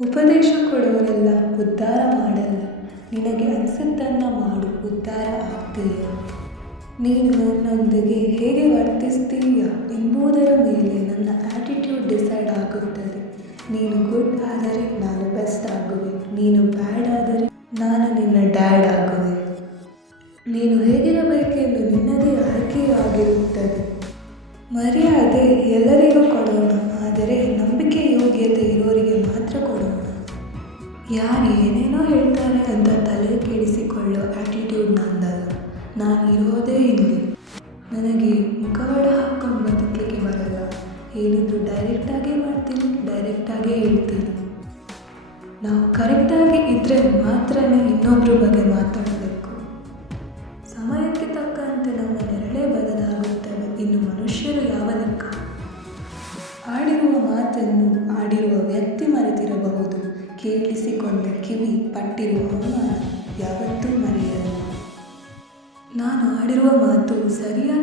ಉಪದೇಶ ಕೊಡೋರೆಲ್ಲ ಉದ್ಧಾರ ಮಾಡಲ್ಲ. ನಿನಗೆ ಅನಿಸಿದ್ದನ್ನು ಮಾಡು, ಉದ್ಧಾರ ಆಗ್ತೀಯ. ನೀನು ನನ್ನೊಂದಿಗೆ ಹೇಗೆ ವರ್ತಿಸ್ತೀಯ ಎಂಬುದರ ಮೇಲೆ ನನ್ನ ಆ್ಯಟಿಟ್ಯೂಡ್ ಡಿಸೈಡ್ ಆಗುತ್ತದೆ. ನೀನು ಗುಡ್ ಆದರೆ ನಾನು ಬೆಸ್ಟ್ ಆಗುವೆ, ನೀನು ಬ್ಯಾಡ್ ಆದರೆ ನಾನು ನಿನ್ನ ಡ್ಯಾಡ್ ಆಗುವೆ. ನೀನು ಹೇಗಿರಬೇಕೆಂದು ನಿನ್ನದೇ ಆಯ್ಕೆಯಾಗಿರುತ್ತದೆ. ಮರ್ಯಾದೆ ಎಲ್ಲರಿಗೂ ಕೊಡೋಣ, ಆದರೆ ನಂಬಿಕೆ ಯೋಗ್ಯತೆ ಇರೋರಿಗೆ ಮಾತ್ರ ಕೊಡೋಣ. ಯಾರು ಏನೇನೋ ಹೇಳ್ತಾರೆ ಅಂತ ತಲೆ ಕೆಡಿಸಿಕೊಳ್ಳೋ ಆ್ಯಟಿಟ್ಯೂಡ್ ನಂದಲ್ಲ. ನಾನು ಇರೋದೇ ಇಲ್ಲಿ. ನನಗೆ ಮುಖವಾಡ ಹಾಕ್ಕೊಂಡು ಬದುಕಲಿಕ್ಕೆ ಬರಲ್ಲ. ಹೇಳಿದ್ದು ಡೈರೆಕ್ಟಾಗೇ ಮಾಡ್ತೀನಿ, ಡೈರೆಕ್ಟಾಗೇ ಹೇಳ್ತೀನಿ. ನಾವು ಕರೆಕ್ಟಾಗಿ ಇದ್ದರೆ ಮಾತ್ರ ಇನ್ನೊಬ್ಬರ ಬಗ್ಗೆ ಮಾತಾಡಬೇಕು. ಸಮಯಕ್ಕೆ ತಕ್ಕಂತೆ ನಮ್ಮ ನೆರಳೇ ಬದಲಾಗುತ್ತವೆ, ಇನ್ನು ಮನುಷ್ಯರು ಯಾವ ಲೆಕ್ಕ? ಆಡಿರುವ ಮಾತನ್ನು ಆಡಿರುವ ವ್ಯಕ್ತಿ ಮರೆತಿರಬಹುದು, ಕೇಳಿಸಿಕೊಂಡ ಕಿವಿ ಪಟ್ಟಿರುವ ಅವಮಾನ ಯಾವತ್ತೂ ಮರೆಯಲ್ಲ. ನಾನು ಆಡಿರುವ ಮಾತು ಸರಿಯಾ